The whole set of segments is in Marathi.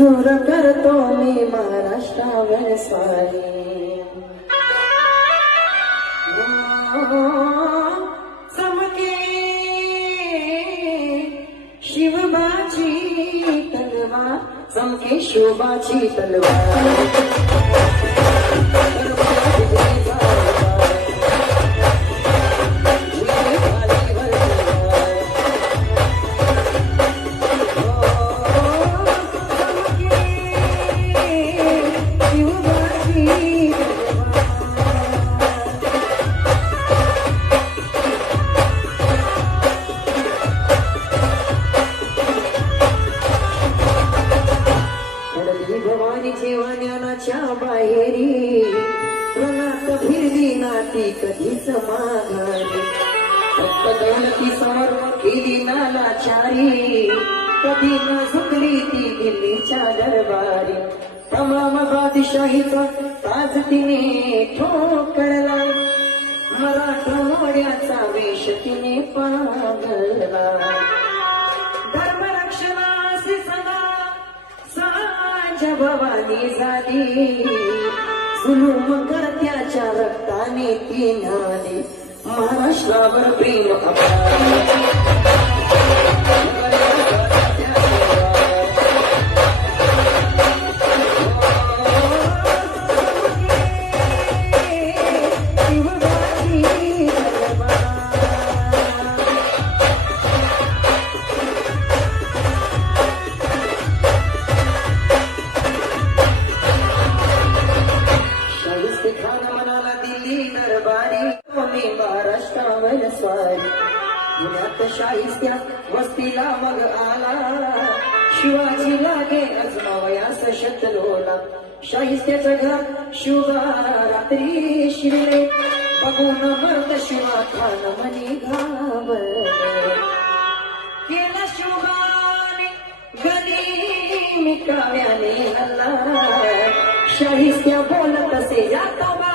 सूर करतो मी महाराष्ट्रावर स्वारी चमके शिवबाची तलवार चमके शोभाची तलवार भवानी जेवण्याच्या बाहेरी रणात फिरली नाती कधीच माघारी फक्त गणती समोर केली नालाचारी कधी न झुकली ती दिल्लीच्या दरबारी तमाम बादशाहीचा ताज तिने ठोकळला मराठवाड्याचा वेश तिने पांघरला धर्मरक्षणासी सदा भवानी झाली जुलूम करत्याच्या रक्ताने ती न्हाली महाराष्ट्रावर प्रेम महाराष्ट्रावर स्वारी पुण्यात शाहिस्त्या वस्तीला मग आला शिवाजी लागे अजमावयास शतलोला शाहिस्त्याच्या घरात शिवा रात्री शिरले बघून मर्द शिवा खान मनी घाबरले केला शिवाने गदी मी काव्याने हल्ला शाहिस्त्या बोलत असे जातो बा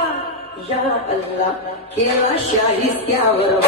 या अल्लाह केला शाहिस्त्यावर